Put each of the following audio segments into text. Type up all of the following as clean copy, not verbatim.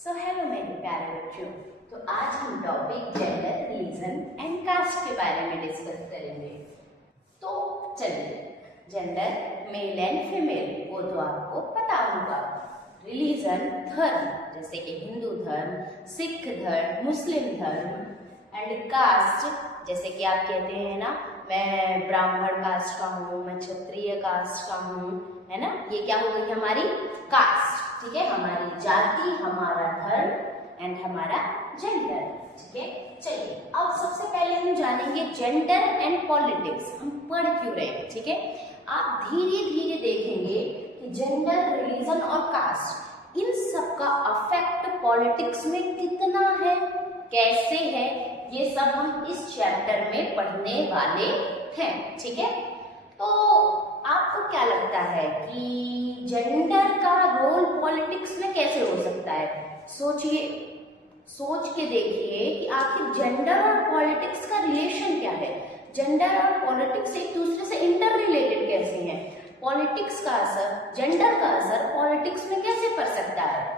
Hello मेरे प्यारे बच्चों। तो आज हम topic gender, religion and caste के बारे में डिस्कस करेंगे। तो चलिए, जेंडर मेल एंड फीमेल वो तो आपको पता होगा। रिलीजन धर्म, जैसे कि हिंदू धर्म, सिख धर्म, मुस्लिम धर्म। एंड कास्ट, जैसे कि आप कहते हैं ना, मैं ब्राह्मण कास्ट का हूँ, मैं क्षत्रिय कास्ट का हूँ, है ना। ये क्या हो गई हमारी कास्ट, ठीक है, हमारी जाति, हमारा धर्म एंड हमारा जेंडर, ठीक है। चलिए, अब सबसे पहले हम जानेंगे जेंडर एंड पॉलिटिक्स, हम पढ़ क्यों रहे हैं, ठीक है। आप धीरे धीरे देखेंगे कि जेंडर, रिलीजन और कास्ट, इन सब का अफेक्ट पॉलिटिक्स में कितना है, कैसे है, ये सब हम इस चैप्टर में पढ़ने वाले हैं, ठीक है। तो आपको क्या लगता है कि जेंडर का रोल पॉलिटिक्स में कैसे हो सकता है? सोचिए, सोच के देखिए कि आखिर जेंडर और पॉलिटिक्स का रिलेशन क्या है। जेंडर और पॉलिटिक्स एक दूसरे से इंटर रिलेटेड कैसे हैं? पॉलिटिक्स का असर, जेंडर का असर पॉलिटिक्स में कैसे पड़ सकता है?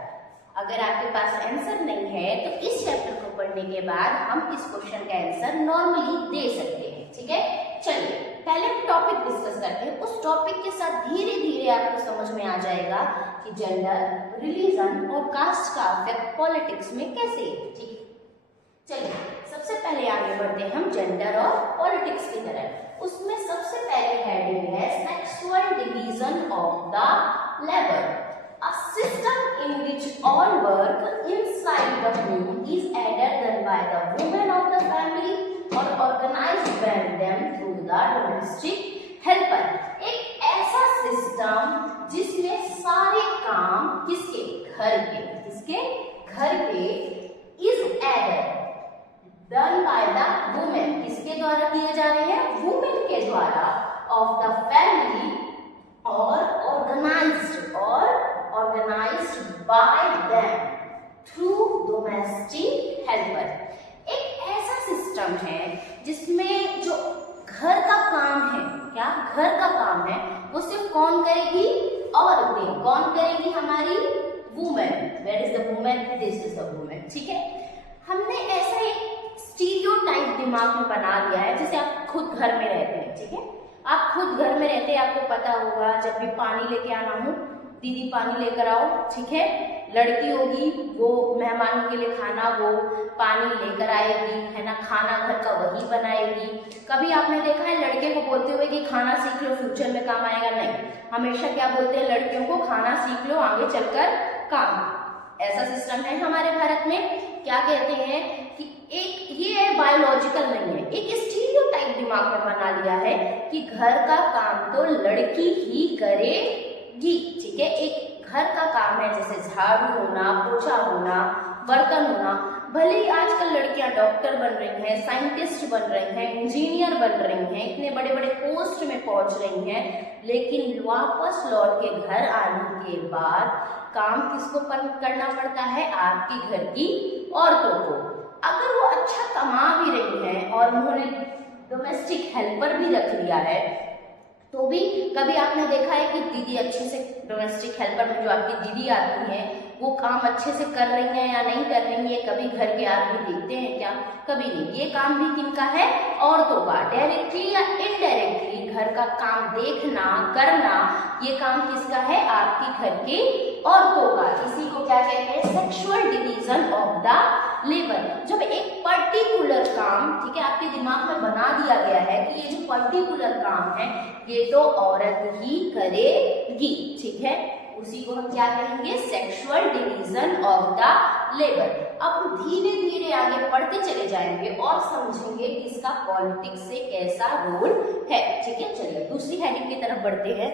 अगर आपके पास आंसर नहीं है तो इस चैप्टर को पढ़ने के बाद हम इस क्वेश्चन का आंसर नॉर्मली दे सकते हैं, ठीक है। चलिए, पहले हम टॉपिक डिस्कस करते हैं। उस टॉपिक के साथ धीरे धीरे आपको समझ में आ जाएगा कि जेंडर, रिलीजन और कास्ट का इफेक्ट पॉलिटिक्स में कैसे है, ठीक है। चलिए, सबसे पहले आगे बढ़ते हैं हम जेंडर और पॉलिटिक्स की तरफ। उसमें सबसे पहले हेडिंग है sexual division of the labour, a system in which all work inside the home is either done by the women of the family or organized by them through the domestic helper। एक ऐसा system जिसमें सारे काम किसके घर के is either done by the women, किसके द्वारा किए जा रहे हैं? वुमेन के द्वारा, of the family organized by them through domestic helper। एक ऐसा सिस्टम है जिसमें जो घर का काम है, क्या घर का काम है, वो सिर्फ कौन करेगी? औरतें। कौन करेगी? हमारी women. Where is the women? This is the women, ठीक है। हमने ऐसा एक स्टीरियोटाइप दिमाग में बना लिया है, जैसे आप खुद घर में रहते हैं, ठीक है। आप खुद घर में रहते हैं, आपको पता होगा जब भी पानी लेके आना हो, दीदी पानी लेकर आओ, ठीक है। लड़की होगी वो मेहमानों के लिए खाना वो पानी लेकर आएगी, है ना। खाना घर का वही बनाएगी। कभी आपने देखा है लड़के को बोलते हुए कि खाना सीख लो, फ्यूचर में काम आएगा? नहीं, हमेशा क्या बोलते हैं लड़कियों को? खाना सीख लो, आगे चलकर काम। ऐसा सिस्टम है हमारे भारत में। क्या कहते हैं कि एक ये बायोलॉजिकल नहीं है, एक स्टीरियोटाइप दिमाग में बना लिया है कि घर का काम तो लड़की ही करेगी, ठीक है। एक घर का काम है, जैसे झाड़ू होना, पोछा होना, बर्तन होना। भले ही आजकल लड़कियां डॉक्टर बन रही हैं, साइंटिस्ट बन रही हैं, इंजीनियर बन रही हैं, इतने बड़े बड़े पोस्ट में पहुंच रही हैं, लेकिन वापस लौट के घर आने के बाद काम किसको करना पड़ता है? आपकी घर की औरतों को। अगर वो अच्छा कमा भी रही हैं और उन्होंने डोमेस्टिक हेल्पर भी रख लिया है, तो भी कभी आपने देखा है कि दीदी अच्छे से, डोमेस्टिक हेल्पर में जो आपकी दीदी आती हैं, वो काम अच्छे से कर रही हैं या नहीं कर रही है? कभी घर के आदमी देखते हैं क्या? कभी नहीं। ये काम भी किनका है? औरतों का। डायरेक्टली या इनडायरेक्टली घर का काम देखना, करना, ये काम किसका है? आपकी घर की औरतों का। इसी को क्या कहते हैं? Sexual division of the labour. जब एक पर्टिकुलर काम, ठीक है, आपके दिमाग में बना दिया गया है कि ये जो पर्टिकुलर काम है ये तो औरत ही करेगी, ठीक है, उसी को हम क्या कहेंगे? Sexual division of the labour. अब हम धीरे धीरे आगे पढ़ते चले जाएंगे और समझेंगे कि इसका पॉलिटिक्स से कैसा रोल है, ठीक है। चलिए, दूसरी हेडिंग की तरफ बढ़ते हैं।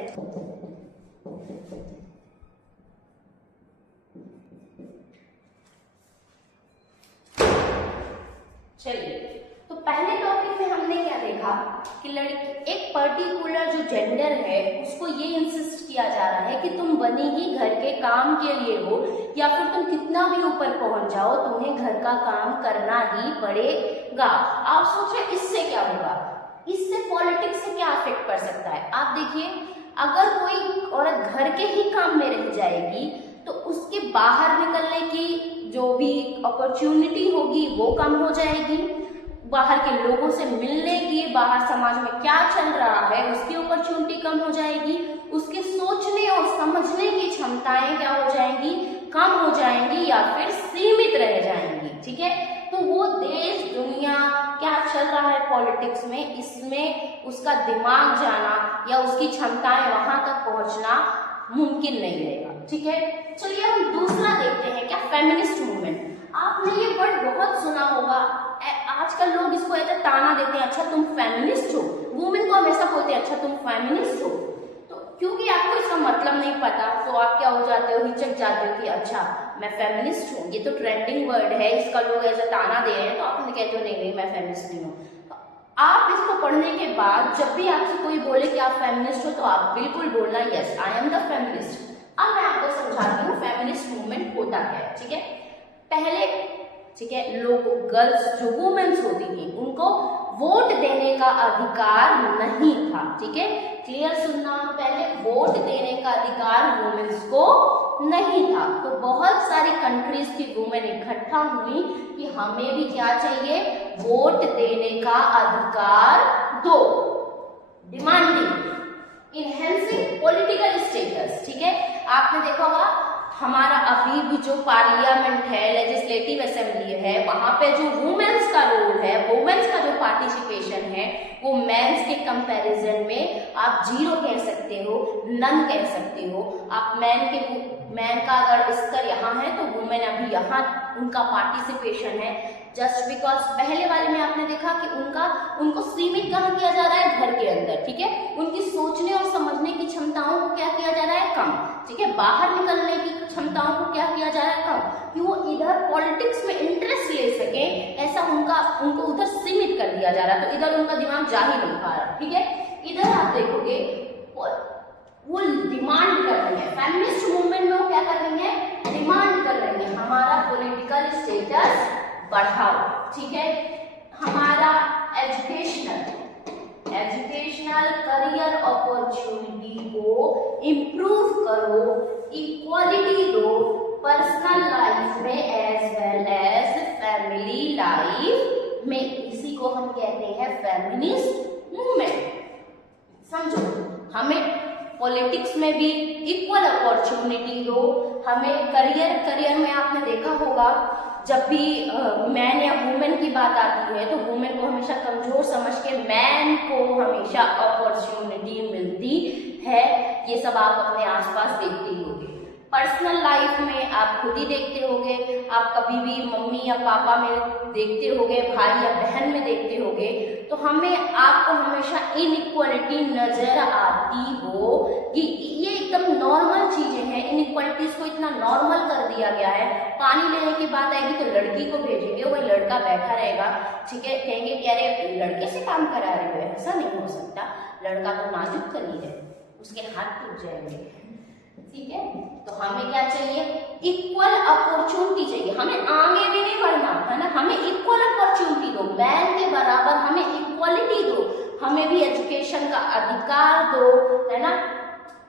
चलिए, तो पहले टॉपिक में हमने क्या देखा कि लड़की, एक पर्टिकुलर जो जेंडर है उसको ये इंसिस्ट किया जा रहा है कि तुम बनी ही घर के काम के लिए हो, या फिर तुम कितना भी ऊपर पहुंच जाओ, तुम्हें घर का काम करना ही पड़ेगा। आप सोचो इससे क्या होगा? इससे पॉलिटिक्स से क्या अफेक्ट पड़ सकता है? आप देखिए, अगर कोई औरत घर के ही काम में रह जाएगी तो उसके बाहर निकलने की जो भी अपॉर्चुनिटी होगी वो कम हो जाएगी, बाहर के लोगों से मिलने की, बाहर समाज में क्या चल रहा है उसकी अपॉर्चुनिटी कम हो जाएगी, उसके सोचने और समझने की क्षमताएं क्या हो जाएंगी, कम हो जाएंगी या फिर सीमित रह जाएंगी। ठीक है, तो वो देश दुनिया क्या चल रहा है पॉलिटिक्स में, इसमें उसका दिमाग जाना या उसकी क्षमताएं वहां तक पहुंचना मुमकिन नहीं रहेगा। ठीक है, चलिए हम दूसरा देखते हैं, क्या फेमिनिस्ट मूवमेंट। आपने ये वर्ड बहुत सुना होगा, आजकल लोग इसको ऐसे ताना देते हैं, अच्छा तुम फेमिनिस्ट हो, वुमेन को हमेशा बोलते हैं अच्छा तुम फेमिनिस्ट हो। तो क्योंकि आपको इसका मतलब नहीं पता तो आप क्या हो जाते हो, हिचक जाते हो कि अच्छा मैं फेमिनिस्ट हूँ, ये तो ट्रेंडिंग वर्ड है, इसका लोग ऐसे ताना दे रहे हैं, तो आप कहते हो नहीं मैं फेमिनिस्ट नहीं हूँ। आप इसको पढ़ने के बाद जब भी आपसे कोई बोले कि आप फेमिनिस्ट हो तो आप बिल्कुल बोलना yes I am the feminist. अब मैं आपको समझाती हूँ फेमिनिस्ट मूवमेंट होता क्या है। ठीक है, पहले ठीक है लोग गर्ल्स जो वुमेन्स होती थी उनको वोट देने का अधिकार नहीं था। ठीक है, क्लियर सुनना, पहले वोट देने का अधिकार वुमेन्स को नहीं था। तो बहुत सारी कंट्रीज की वुमेन इकट्ठा हुई कि हमें भी क्या चाहिए, वोट देने का अधिकार दो, डिमांडिंग इनहेंसिंग पॉलिटिकल स्टेटस। ठीक है, आपने देखा होगा हमारा अभी भी जो पार्लियामेंट है, लेजिस्लेटिव असेंबली है, वहां पे जो वुमेन्स का रोल है, वुमेन्स का जो पार्टिसिपेशन है वो मेंस के कंपैरिजन में आप 0 कह सकते हो, नन कह सकते हो। आप मैन का अगर स्तर यहाँ है तो वुमेन अभी यहाँ उनका पार्टिसिपेशन है, जस्ट बिकॉज पहले वाले में आपने देखा कि उनको सीमित कहाँ किया जा रहा है, घर के अंदर। ठीक है, उनकी सोचने और समझने की क्षमताओं को क्या किया जा रहा है, कम। ठीक है, बाहर निकलने की क्षमताओं को क्या किया जा रहा है, कम, कि वो इधर पॉलिटिक्स में इंटरेस्ट ले सके, ऐसा उनको उधर सीमित कर दिया जा रहा है, तो इधर उनका दिमाग जा ही नहीं पा रहा। ठीक है, इधर आप देखोगे वो डिमांड कर रही है, फेमिनिस्ट मूवमेंट में वो क्या कर रही है, डिमांड कर रही है हमारा पॉलिटिकल स्टेटस बढ़ाओ। ठीक है, हमारा एजुकेशनल करियर अपॉर्चुनिटी को इम्प्रूव करो, इक्वालिटी दो पर्सनल लाइफ में as well as family life में। इसी को हम कहते हैं फेमिनिस्ट मूवमेंट। समझो, हमें पॉलिटिक्स में भी इक्वल अपॉर्चुनिटी दो, हमें करियर में आपने देखा होगा जब भी मैन या वुमेन की बात आती है तो वुमेन को हमेशा कमजोर समझ के मैन को हमेशा अपॉर्चुनिटी मिलती है। ये सब आप अपने आसपास देखते ही होंगे। पर्सनल लाइफ में आप खुद ही देखते होंगे, आप कभी भी मम्मी या पापा में देखते होंगे, भाई या बहन में देखते होंगे, तो आपको हमेशा इनइक्वालिटी नजर आती हो कि ये एकदम नॉर्मल चीजें हैं, इनइक्वालिटीज को इतना नॉर्मल कर दिया गया है। पानी लेने की बात आएगी तो लड़की को भेजेंगे, वही लड़का बैठा रहेगा। ठीक है, कहेंगे कि अरे लड़के से काम करा रहे हो, ऐसा नहीं हो सकता, लड़का तो नाजुक कली है, उसके हाथ टूट जाएंगे। ठीक है, तो हमें क्या चाहिए, इक्वल अपॉर्चुनिटी चाहिए, हमें आगे भी नहीं बढ़ना है ना, हमें इक्वल अपॉर्चुनिटी दो, मैन के बराबर हमें इक्वालिटी दो, हमें भी एजुकेशन का अधिकार दो, है ना,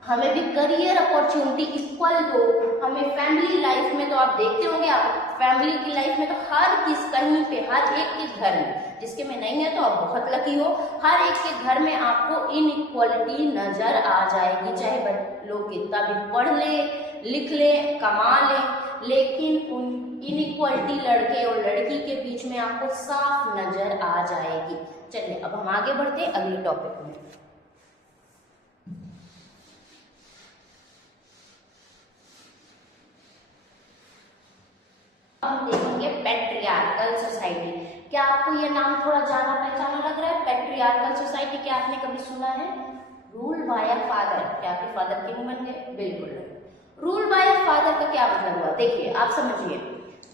हमें भी करियर अपॉर्चुनिटी इक्वल दो, हमें फैमिली लाइफ में तो आप देखते होंगे, आप फैमिली की लाइफ में तो कहीं पे हर एक के घर में, जिसके में नहीं है तो आप बहुत लकी हो, हर एक के घर में आपको इनइक्वालिटी नजर आ जाएगी। चाहे लोग कितना भी पढ़ ले, लिख ले, कमा ले, लेकिन उन इनइक्वालिटी लड़के और लड़की के बीच में आपको साफ नजर आ जाएगी। चलिए अब हम आगे बढ़ते हैं अगले टॉपिक में। हम देखेंगे पेट्रियार्कल सोसाइटी। क्या आपको ये नाम थोड़ा जाना पहचाना लग रहा है, पेट्रियार्कल सोसाइटी? क्या आपने कभी सुना है? Rule by a father. क्या आपके फादर किंग बन गए? बिल्कुल। रूल बाय अ फादर का क्या मतलब हुआ? देखिए आप समझिए,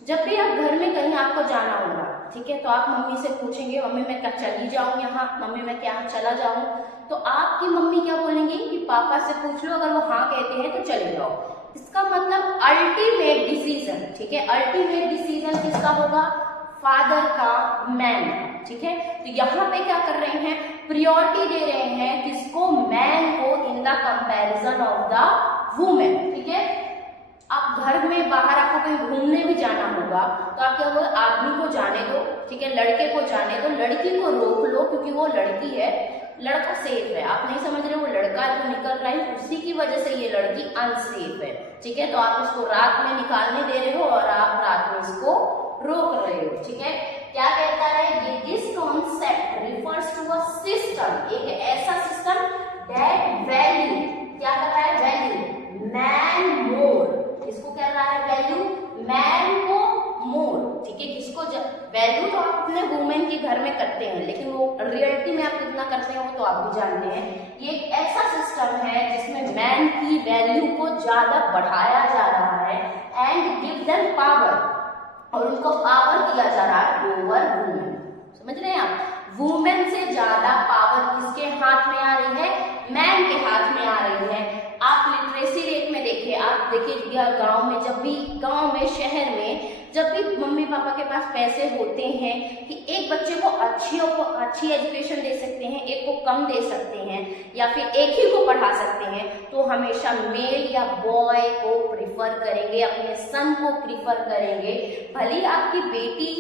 जब भी आप घर में कहीं आपको जाना होगा, ठीक है, तो आप मम्मी से पूछेंगे मम्मी मैं क्या चली जाऊं यहाँ, मम्मी मैं क्या चला जाऊं, तो आपकी मम्मी क्या बोलेंगी कि पापा से पूछ लो, अगर वो हाँ कहते हैं तो चले जाओ। इसका मतलब अल्टीमेट डिसीजन, ठीक है, अल्टीमेट डिसीजन किसका होगा? फादर का, मैन का। ठीक है, तो यहाँ पे क्या कर रहे हैं, प्रियोरिटी दे रहे हैं किसको? मैन को in the comparison of the women. ठीक है, आप कहीं घूमने भी जाना होगा तो आप क्या करोगे, आदमी को जाने दो, ठीक है, लड़के को जाने दो, लड़की को रोक लो क्योंकि वो लड़की है, लड़का सेफ है। आप नहीं समझ रहे, वो लड़का जो निकल रहा है उसी की वजह से ये लड़की अनसेफ है, ठीक है। तो आप इसको रात में निकालने दे रहे हो और आप रात में इसको रोक रहे हो, ठीक है। क्या कहता है ये, this concept refers to a system, एक ऐसा सिस्टम दैट वैल्यू, क्या कर रहा है, वैल्यू मैन मोर, इसको क्या कर रहा है, वैल्यू मैन को मोर, ठीक है। किसको वैल्यू तो आप अपने वुमेन के घर में करते हैं, लेकिन वो रियलिटी में आप कितना करते हैं वो तो आप भी जानते हैं। ये एक ऐसा सिस्टम है जिसमें मैन की वैल्यू को ज्यादा बढ़ाया जा रहा है एंड गिव देम पावर, और उनको पावर दिया जा रहा है ओवर वुमेन। समझ रहे हैं आप, वुमेन से ज्यादा पावर किसके हाथ में आ रही है, मैन के हाथ में आ रही है। आप लिटरेसी रेट में देखिए, आप देखिए गांव में, जब भी गांव में, शहर में जब भी मम्मी पापा के पास पैसे होते हैं कि एक बच्चे को अच्छी एजुकेशन दे सकते हैं, एक को कम दे सकते हैं, या फिर एक ही को पढ़ा सकते हैं, तो हमेशा मेल या बॉय को प्रिफर करेंगे, अपने सन को प्रिफर करेंगे। भले आपकी बेटी,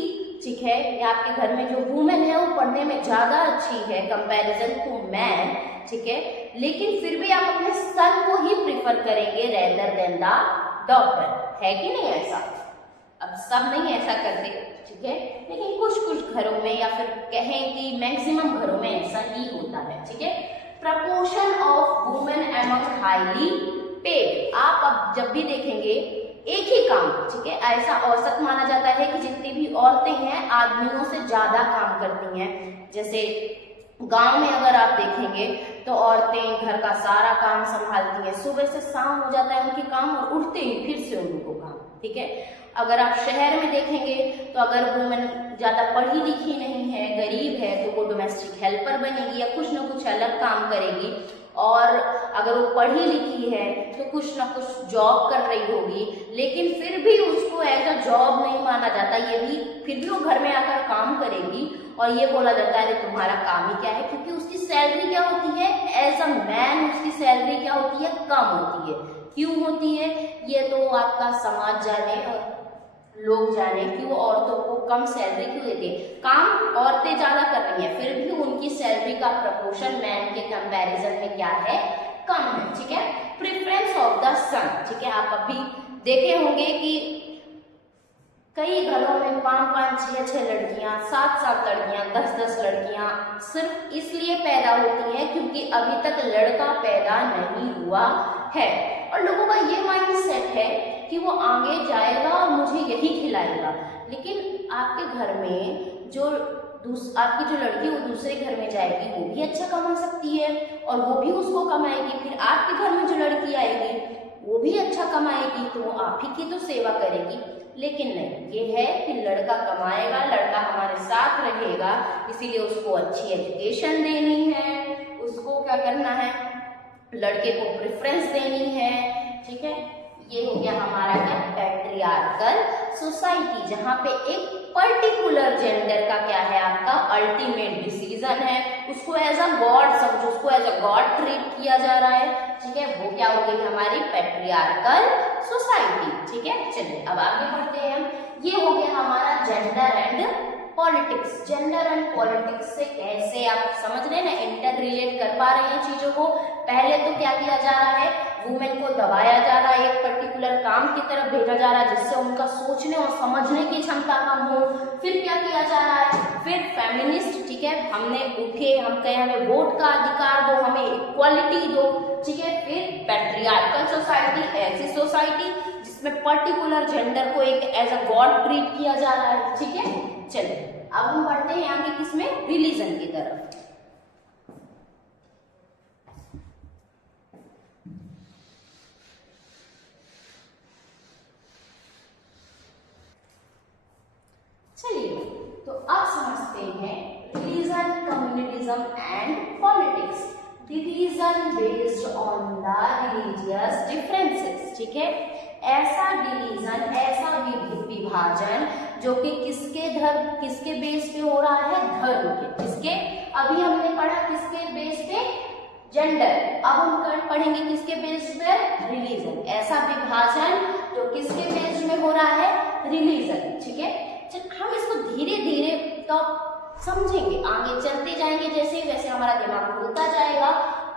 ठीक है, या आपके घर में जो वुमेन है वो पढ़ने में ज्यादा अच्छी है कंपैरिजन टू मैन, ठीक है, लेकिन फिर भी आप अपने सन को ही प्रिफर करेंगे रेदर देन द डॉटर, है कि नहीं ऐसा। अब सब नहीं ऐसा करते, ठीक है, लेकिन कुछ कुछ घरों में, या फिर कहें कि मैक्सिमम घरों में ऐसा ही होता है, ठीक है। Proportion of women among highly paid, आप अब जब भी देखेंगे एक ही काम, ठीक है, ऐसा औसत माना जाता है कि जितनी भी औरतें हैं आदमियों से ज्यादा काम करती हैं। जैसे गांव में अगर आप देखेंगे तो औरतें घर का सारा काम संभालती हैं, सुबह से शाम हो जाता है उनकी काम और उठते ही फिर से उनको काम, ठीक है। अगर आप शहर में देखेंगे तो अगर वुमेन ज्यादा पढ़ी लिखी नहीं है, गरीब है, तो वो डोमेस्टिक हेल्पर बनेगी या कुछ ना कुछ अलग काम करेगी, और अगर वो पढ़ी लिखी है तो कुछ ना कुछ जॉब कर रही होगी, लेकिन फिर भी उसको एज अ जॉब नहीं माना जाता, ये भी फिर भी वो घर में आकर काम करेगी और ये बोला जाता है कि तुम्हारा काम ही क्या है, क्योंकि उसकी सैलरी क्या होती है, एज अ मैन उसकी सैलरी क्या होती है, कम होती है। क्यों होती है ये तो आपका समाज जाने और लोग जाने कि वो औरतों को कम सैलरी क्यों देते हैं। काम औरतें ज्यादा कर रही हैं, फिर भी उनकी सैलरी का प्रपोर्शन मैन के कंपैरिजन में क्या है, कम है, ठीक है। प्रेफरेंस ऑफ द सन, ठीक है, आप अभी देखे होंगे कि कई घरों में 5-5, 6-6 लड़कियां, 7-7 लड़कियां, 10-10 लड़कियां सिर्फ इसलिए पैदा होती हैं क्योंकि अभी तक लड़का पैदा नहीं हुआ है, और लोगों का ये माइंड सेट है कि वो आगे जाएगा और मुझे यही खिलाएगा। लेकिन आपके घर में जो आपकी जो लड़की वो दूसरे घर में जाएगी, वो भी अच्छा कमा सकती है और वो भी उसको कमाएगी, फिर आपके घर में जो लड़की आएगी वो भी अच्छा कमाएगी, तो वो आप ही की तो सेवा करेगी। लेकिन नहीं, ये है कि लड़का कमाएगा, लड़का हमारे साथ रहेगा, इसीलिए उसको अच्छी एजुकेशन देनी है, उसको क्या करना है, लड़के को प्रेफरेंस देनी है, ठीक है। ये हो गया हमारा क्या, पैट्रियार्कल सोसाइटी, जहां पे एक पर्टिकुलर जेंडर का क्या है, आपका अल्टीमेट डिसीजन है, उसको एज अ गॉड समझो, उसको एज अ गॉड ट्रीट किया जा रहा है, ठीक है। वो क्या हो गई हमारी पैट्रियार्कल सोसाइटी, ठीक है। चलिए अब आगे बढ़ते हैं। ये हो गया हमारा gender and politics. Gender and politics से कैसे आप समझ रहे हैं ना, इंटर रिलेट कर पा रहे हैं चीजों को। पहले तो क्या किया जा रहा है, वुमेन को दबाया जा रहा है, एक पर्टिकुलर काम की तरफ भेजा जा रहा है जिससे उनका सोचने और समझने की क्षमता कम हो। फिर क्या किया जा रहा है, फिर फेमिनिस्ट, ठीक है, हमने उठे, हम कहे हमें वोट का अधिकार दो, हमें इक्वालिटी दो, ठीक है। फिर पैट्रियार्कल सोसाइटी, ऐसी सोसाइटी जिसमें पर्टिकुलर जेंडर को एक एज अ गॉड ट्रीट किया जा रहा है, ठीक है। चलिए अब हम बढ़ते हैं आगे किसमें, रिलीजन की तरफ। चलिए तो अब समझते हैं religion, communism and politics. Division based on the religious differences, ठीक है। ऐसा डिवीजन, ऐसा विभाजन जो कि किसके बेस पे हो रहा है, धर्म के, किसके, अभी हमने पढ़ा किसके बेस पे, जेंडर, अब हम पढ़ेंगे किसके बेस पे, रिलीजन। ऐसा विभाजन जो किसके बेस में हो रहा है, धीरे धीरे तो समझेंगे, आगे चलते जाएंगे जैसे वैसे हमारा दिमाग खुलता जाएगा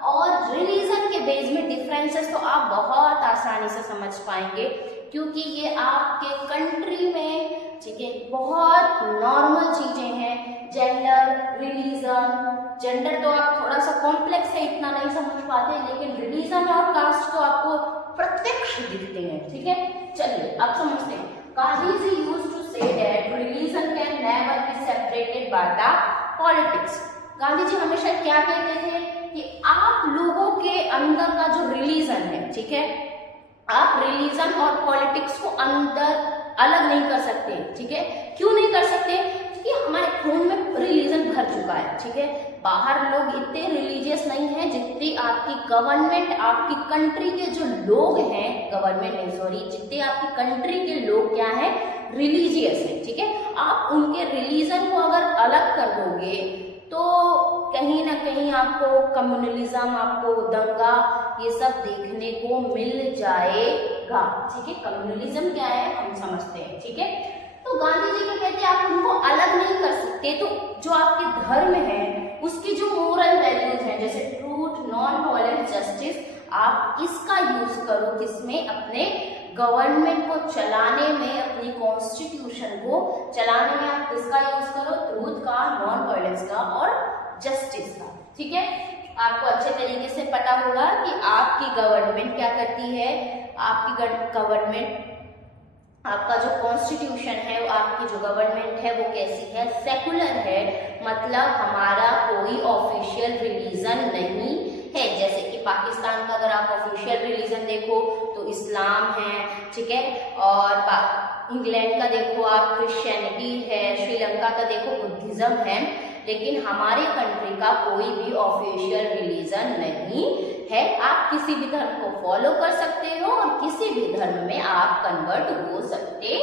और रिलीजन के बेस में डिफरेंसेस तो आप बहुत आसानी से समझ पाएंगे, क्योंकि ये आपके कंट्री में, ठीक है, बहुत नॉर्मल चीजें हैं। जेंडर, रिलीजन, जेंडर तो आप थोड़ा सा कॉम्प्लेक्स है, इतना नहीं समझ पाते, लेकिन रिलीजन और कास्ट तो आपको प्रत्यक्ष दिखते हैं, ठीक है। चलिए अब समझते हैं। Gandhi ji used to say that religion can never be separated by the politics. Gandhi ji हमेशा क्या कहते थे कि आप लोगों के अंदर का जो रिलीजन है, ठीक है, आप रिलीजन और पॉलिटिक्स को अंदर अलग नहीं कर सकते, ठीक है। क्यों नहीं कर सकते? क्योंकि हमारे खून में रिलीजन भर चुका है, ठीक है। बाहर लोग इतने रिलीजियस नहीं हैं जितनी आपकी गवर्नमेंट, आपकी कंट्री के जो लोग हैं, गवर्नमेंट नहीं सॉरी, जितने आपकी कंट्री के लोग क्या है, रिलीजियस है, ठीक है। आप उनके रिलीजन को अगर अलग कर दोगे तो कहीं ना कहीं आपको कम्युनलिज्म, आपको दंगा, ये सब देखने को मिल जाएगा, ठीक है। कम्युनलिज्म क्या है हम समझते हैं, ठीक है। तो गांधी जी क्या कहते हैं, आप उनको अलग नहीं कर सकते। तो जो आपके धर्म है उसकी जो मोरल वैल्यूज हैं, जैसे ट्रूथ, नॉन वायलेंस, जस्टिस, आप इसका यूज करो किसमें, अपने गवर्नमेंट को चलाने में, अपनी कॉन्स्टिट्यूशन को चलाने में आप किसका यूज करो, ट्रूथ का, नॉन वायलेंस का और जस्टिस का, ठीक है। आपको अच्छे तरीके से पता होगा कि आपकी गवर्नमेंट क्या करती है। आपकी गवर्नमेंट, आपका जो कॉन्स्टिट्यूशन है, आपकी जो गवर्नमेंट है वो कैसी है, सेकुलर है, मतलब हमारा कोई ऑफिशियल रिलीजन नहीं है। जैसे कि पाकिस्तान का अगर आप ऑफिशियल रिलीजन देखो तो इस्लाम है, ठीक है, और इंग्लैंड का देखो आप क्रिश्चियनिटी है, श्रीलंका का देखो बुद्धिज्म है, लेकिन हमारे कंट्री का कोई भी ऑफिशियल रिलीजन नहीं है। आप किसी भी धर्म को फॉलो कर सकते हो और किसी भी धर्म में आप कन्वर्ट हो सकते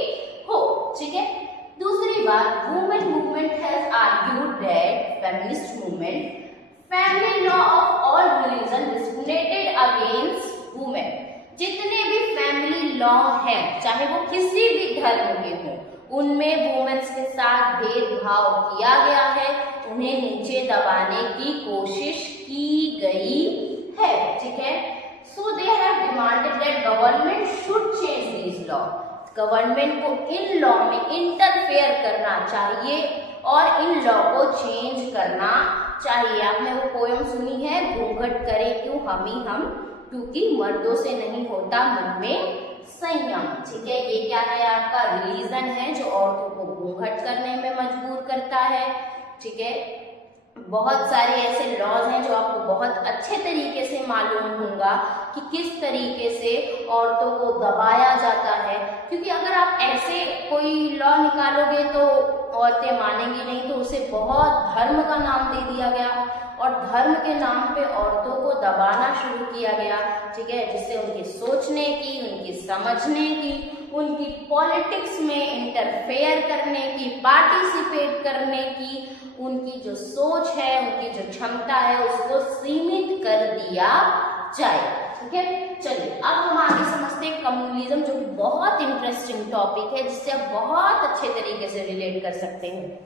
हो, ठीक है। दूसरी बात, women movement has argued that feminist movement family law of all religion discriminated against women. जितने भी फैमिली लॉ हैं, चाहे वो किसी भी धर्म के हों, उनमें वुमेन्स के साथ भेदभाव किया गया है, उन्हें नीचे दबाने की कोशिश की गई है, ठीक है। So they have demanded that government should change this law. Government को इन लॉ में इंटरफेयर करना चाहिए और इन लॉ को चेंज करना चाहिए। आपने वो पोयम सुनी है, घूंघट करे क्यों हम ही हम, क्योंकि मर्दों से नहीं होता मन में संयम, ठीक है। ये क्या है, आपका रिलीजन है जो औरतों को घूंघट करने में मजबूर करता है, ठीक है। बहुत सारे ऐसे लॉज हैं जो आपको बहुत अच्छे तरीके से मालूम होगा कि किस तरीके से औरतों को दबाया जाता है, क्योंकि अगर आप ऐसे कोई लॉ निकालोगे तो औरतें मानेंगी नहीं, तो उसे बहुत धर्म का नाम दे दिया गया और धर्म के नाम पे औरतों को दबाना शुरू किया गया, ठीक है, जिससे उनकी सोचने की, उनकी समझने की, उनकी पॉलिटिक्स में इंटरफेयर करने की, पार्टिसिपेट करने की, उनकी जो सोच है, उनकी जो क्षमता है, उसको सीमित कर दिया जाए, ठीक है। चलिए अब हम आगे समझते हैं कम्युनलिज्म, जो कि बहुत इंटरेस्टिंग टॉपिक है, जिससे आप बहुत अच्छे तरीके से रिलेट कर सकते हैं।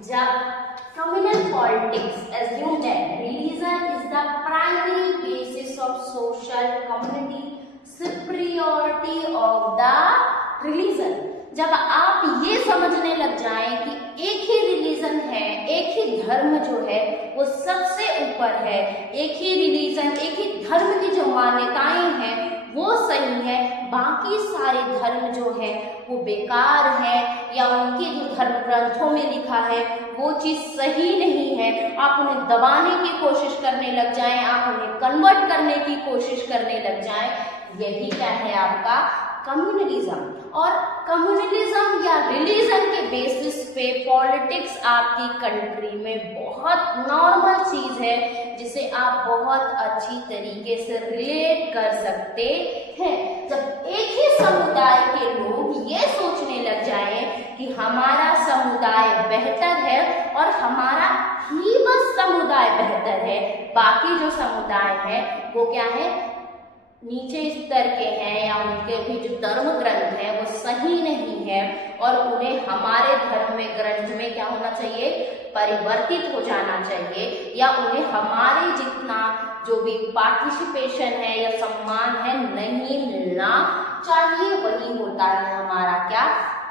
जब communal politics assume that religion is the primary basis of social community superiority of the religion, जब आप ये समझने लग जाएं कि एक ही रिलीजन है, एक ही धर्म जो है वो सबसे ऊपर है, एक ही रिलीजन, एक ही धर्म की जो मान्यताएं हैं वो सही है, बाकी सारे धर्म जो है वो बेकार है, या उनके जो धर्म ग्रंथों में लिखा है वो चीज सही नहीं है, आप उन्हें दबाने की कोशिश करने लग जाएं, आप उन्हें कन्वर्ट करने की कोशिश करने लग जाएं, यही क्या है आपका कम्युनलिज्म। और कम्युनलिज्म या रिलीजन के बेसिस पे पॉलिटिक्स आपकी कंट्री में बहुत नॉर्मल चीज है, जिसे आप बहुत अच्छी तरीके से रिलेट कर सकते हैं। जब एक ही समुदाय के लोग ये सोचने लग जाएं कि हमारा समुदाय बेहतर है और हमारा ही बस समुदाय बेहतर है, बाकी जो समुदाय है वो क्या है, नीचे स्तर के हैं या उनके भी जो धर्म ग्रंथ है वो सही नहीं है और उन्हें हमारे धर्म में ग्रंथ में क्या होना चाहिए, परिवर्तित हो जाना चाहिए, या उन्हें हमारे जितना जो भी पार्टिसिपेशन है या सम्मान है नहीं मिलना चाहिए। वही होता है हमारा क्या,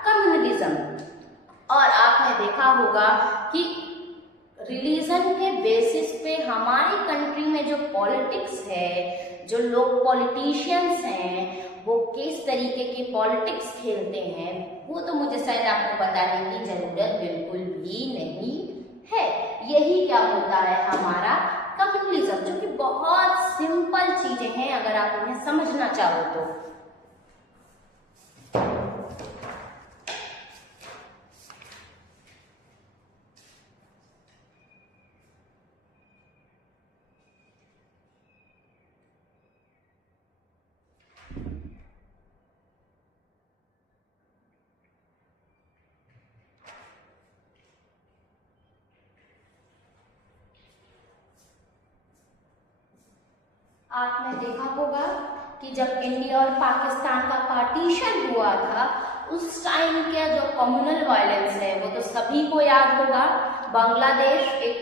कम्युनलिज्म। और आपने देखा होगा कि रिलीजन के बेसिस पे हमारी कंट्री में जो पॉलिटिक्स है, जो लोग पॉलिटिशियंस हैं वो किस तरीके की पॉलिटिक्स खेलते हैं, वो तो मुझे शायद आपको बताने की जरूरत बिल्कुल भी नहीं है। यही क्या होता है हमारा कम्युनलिज्म, जो कि बहुत सिंपल चीजें हैं अगर आप उन्हें समझना चाहो तो। आपने देखा होगा कि जब इंडिया और पाकिस्तान का पार्टीशन हुआ था उस टाइम के जो कम्युनल वायलेंस है वो तो सभी को याद होगा। बांग्लादेश एक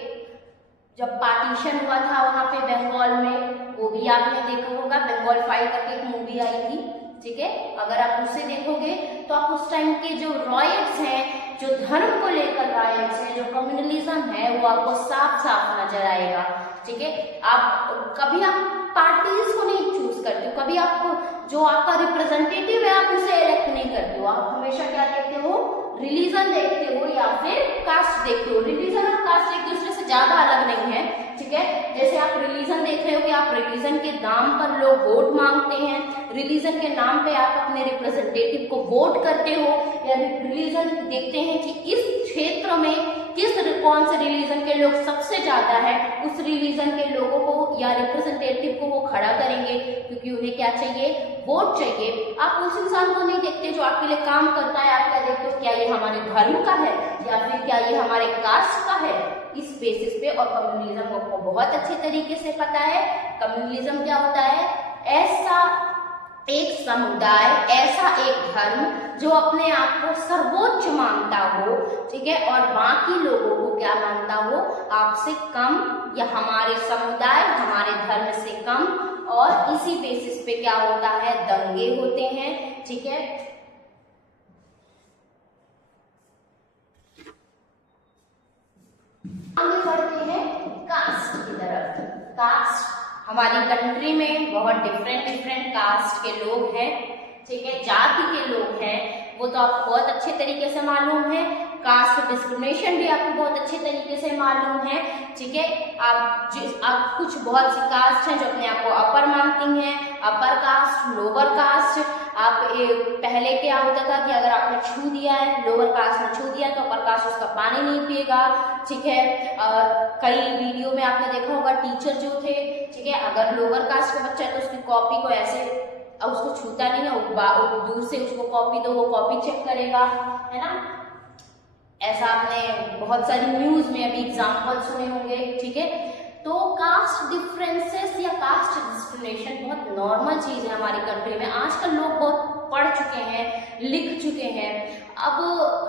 जब पार्टीशन हुआ था वहां पे बंगाल में, वो भी आपने देखा होगा, बंगाल 5 करके एक मूवी आई थी, ठीक है। अगर आप उसे देखोगे तो आप उस टाइम के जो रॉयट्स हैं, जो धर्म को लेकर रॉयट्स हैं, जो कम्युनलिज्म है वो आपको साफ साफ नजर आएगा, ठीक है। कभी आप पार्टीज को नहीं चूज करते हो, कभी आप जो आपका रिप्रेजेंटेटिव है आप उसे इलेक्ट नहीं करते हो, आप हमेशा क्या देखते हो, रिलीजन देखते हो या फिर कास्ट देखते हो। रिलीजन और कास्ट एक दूसरे से ज्यादा अलग नहीं है, ठीक है। जैसे आप रिलीजन देख रहे हो कि आप रिलीजन के नाम पर लोग वोट मांगते हैं, रिलीजन के नाम पे आप अपने रिप्रेजेंटेटिव को वोट करते हो, या रिलीजन देखते हैं कि इस क्षेत्र में कौन से रिलीजन के लोग सबसे ज्यादा है, उस रिलीजन के लोगों को या रिप्रेजेंटेटिव को वो खड़ा करेंगे क्योंकि उन्हें क्या चाहिए, वोट चाहिए। आप उस इंसान को नहीं देखते जो आपके लिए काम करता है, आप क्या देखते हो, क्या ये हमारे धर्म का है या फिर क्या ये हमारे कास्ट का है, इस बेसिस पे। और कम्युनलिज्म को बहुत अच्छे तरीके से पता है, कम्युनलिज्म क्या होता है, ऐसा एक समुदाय, ऐसा एक धर्म जो अपने आप को सर्वोच्च मानता हो, ठीक है, और बाकी लोगों को क्या मानता हो, आपसे कम, या हमारे समुदाय हमारे धर्म से कम, और इसी बेसिस पे क्या होता है, दंगे होते हैं, ठीक है। आगे बढ़ते हैं कास्ट की तरफ। कास्ट हमारी कंट्री में बहुत डिफरेंट कास्ट के लोग हैं, ठीक है, जाति के लोग हैं, वो तो आपको बहुत अच्छे तरीके से मालूम है। कास्ट डिस्क्रिमिनेशन भी आपको बहुत अच्छे तरीके से मालूम है, ठीक है। आप कुछ बहुत सी कास्ट हैं जो अपने आप को अपर मानती हैं, अपर कास्ट, लोअर कास्ट। पहले क्या होता था कि अगर आपने छू दिया है, लोअर कास्ट ने छू दिया तो अपर कास्ट उसका पानी नहीं पिएगा, ठीक है। कई वीडियो में आपने देखा होगा टीचर जो थे, ठीक है, अगर लोअर कास्ट का बच्चा है तो उसकी कॉपी को ऐसे उसको छूता नहीं है, दूर से उसको कॉपी दो, वो कॉपी चेक करेगा, है ना। ऐसा आपने बहुत सारी न्यूज में अभी एग्जाम्पल सुने होंगे, ठीक है। तो कास्ट डिफरेंसेस या कास्ट डिस्क्रिमिनेशन बहुत नॉर्मल चीज है हमारी कंट्री में। आजकल लोग बहुत पढ़ चुके हैं, लिख चुके हैं, अब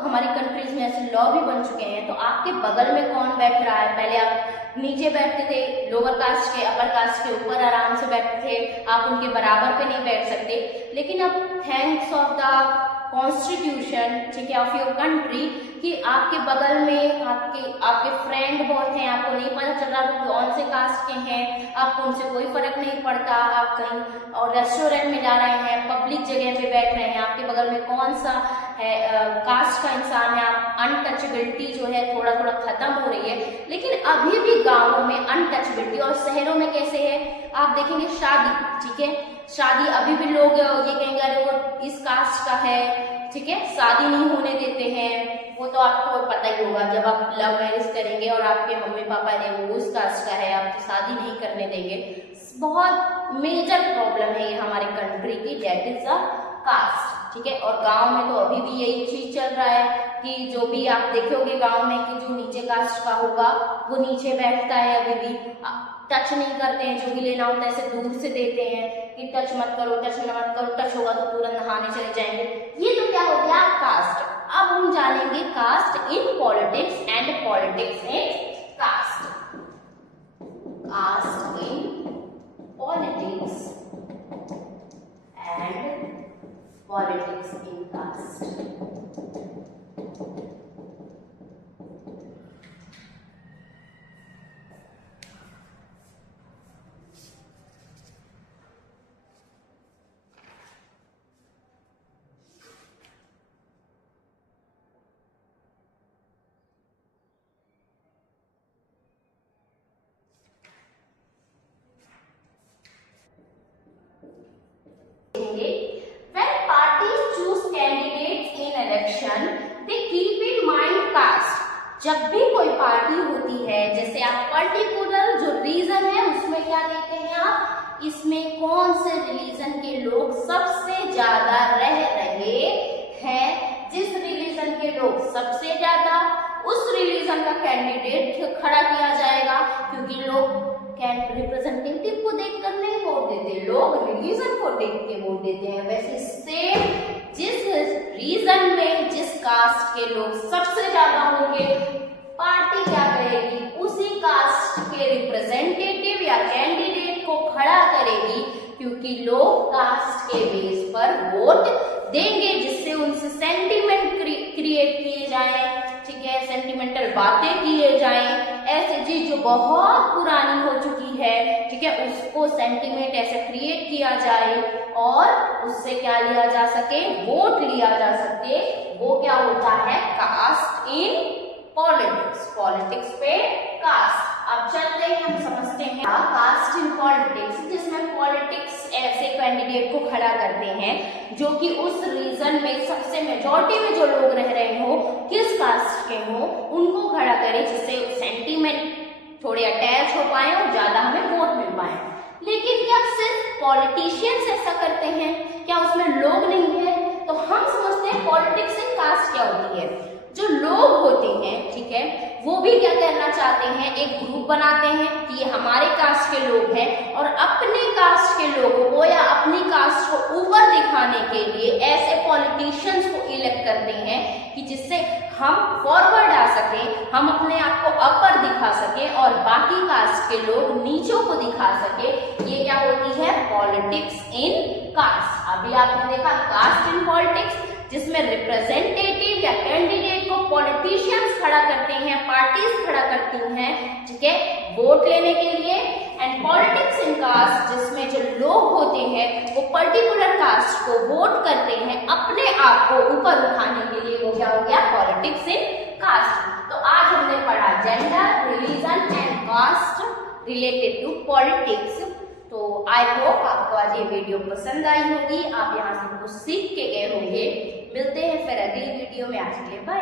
हमारी कंट्रीज में ऐसे लॉ भी बन चुके हैं। तो आपके बगल में कौन बैठ रहा है, पहले आप नीचे बैठते थे, लोअर कास्ट के अपर कास्ट के ऊपर आराम से बैठते थे, आप उनके बराबर पे नहीं बैठ सकते। लेकिन अब थैंक्स ऑफ द कॉन्स्टिट्यूशन, ठीक है, ऑफ योर कंट्री, कि आपके बगल में आपके फ्रेंड बहुत हैं, आपको नहीं पता चल रहा वो कौन से कास्ट के हैं, आपको उनसे कोई फर्क नहीं पड़ता। आप कहीं और रेस्टोरेंट में जा रहे हैं, पब्लिक जगह पे बैठ रहे हैं, आपके बगल में कौन सा है कास्ट का इंसान है, आप अनटचेबिलिटी जो है थोड़ा थोड़ा खत्म हो रही है। लेकिन अभी भी गाँवों में अनटचेबिलिटी, और शहरों में कैसे है, आप देखेंगे शादी, ठीक है, शादी अभी भी लोग ये कहेंगे अरे वो इस कास्ट का है, ठीक है, शादी नहीं होने देते हैं। वो तो आपको पता ही होगा, जब आप लव मैरिज करेंगे और आपके मम्मी पापा ने वो उस कास्ट का है, आप तो शादी नहीं करने देंगे। बहुत मेजर प्रॉब्लम है ये हमारे कंट्री की, दैट इज द कास्ट, ठीक है। और गांव में तो अभी भी यही चीज चल रहा है कि जो भी आप देखोगे गांव में कि जो नीचे कास्ट का होगा वो नीचे बैठता है, अभी भी टच नहीं करते हैं, जो भी लेना होता है ऐसे दूर से देते हैं कि टच मत करो, टच मत करो, टच होगा तो तुरंत नहाने चले जाएंगे। ये तो क्या हो गया कास्ट। अब हम जानेंगे caste in politics and politics in caste. Caste in politics and politics in caste. When parties choose candidates in election, they keep in mind caste. जब भी कोई पार्टी होती है, जैसे आप पर्टिकुलर जो रीजन है उसमें क्या देखते हैं आप, इसमें कौन से रिलीजन के लोग सबसे ज्यादा रह रहे हैं, जिस रिलीजन के लोग सबसे ज्यादा, उस रिलीजन का कैंडिडेट खड़ा किया जाएगा, क्योंकि लोग रिप्रेजेंटेटिव को देखकर नहीं वोट देते, लोग रिलीजन को देख के वोट देते हैं। वैसे सेम जिस रीजन में जिस कास्ट के लोग सबसे ज्यादा होंगे, पार्टी क्या करेगी, उसी कास्ट के रिप्रेजेंटेटिव या कैंडिडेट को खड़ा करेगी, क्योंकि लोग कास्ट के बेस पर वोट देंगे, जिससे उनसे सेंटिमेंट क्रिएट किए जाएं, ठीक है, सेंटिमेंटल बातें किए जाएं, ऐसे चीज जो बहुत पुरानी हो चुकी है, ठीक है, उसको सेंटिमेंट ऐसे क्रिएट किया जाए और उससे क्या लिया जा सके, वोट लिया जा सके। वो क्या होता है, कास्ट इन पॉलिटिक्स। पॉलिटिक्स पे कास्ट। अब चलते हैं, हम समझते हैं कास्ट इन पॉलिटिक्स, जिसमें पॉलिटिक्स ऐसे कैंडिडेट को खड़ा करते हैं जो कि उस रीजन में सबसे मेजॉरिटी में जो लोग रह रहे हो, किस कास्ट के हो, उनको खड़ा करें, जिससे सेंटीमेंट थोड़े अटैच हो पाए और ज्यादा हमें वोट मिल पाए। लेकिन क्या सिर्फ पॉलिटिशियंस ऐसा करते हैं, क्या उसमें लोग नहीं है? तो हम समझते हैं पॉलिटिक्स इन कास्ट क्या होती है। जो लोग होते हैं, ठीक है, वो भी क्या करना चाहते हैं, एक ग्रुप बनाते हैं कि ये हमारे कास्ट के लोग हैं, और अपने कास्ट के लोगों को या अपनी कास्ट को ऊपर दिखाने के लिए ऐसे पॉलिटिशियंस को इलेक्ट करते हैं कि जिससे हम फॉरवर्ड आ सकें, हम अपने आप को अपर दिखा सकें और बाकी कास्ट के लोग नीचों को दिखा सके। ये क्या होती है, पॉलिटिक्स इन कास्ट। अभी आपने देखा कास्ट इन पॉलिटिक्स, जिसमें रिप्रेजेंटेटिव या कैंडिडेट को पॉलिटिशियंस खड़ा करते हैं, पार्टीज खड़ा करती हैं, ठीक है, वोट लेने के लिए। एंड पॉलिटिक्स इन कास्ट, जिसमें जो लोग होते हैं वो पर्टिकुलर कास्ट को वोट करते हैं अपने आप को ऊपर उठाने के लिए। वो क्या हो गया, पॉलिटिक्स इन कास्ट। तो आज हमने पढ़ा gender, religion and caste related to politics. तो आई होप आपको आज ये वीडियो पसंद आई होगी, आप यहाँ से कुछ सीख के गए होंगे। मिलते हैं फिर अगली वीडियो में, आज के लिए बाय।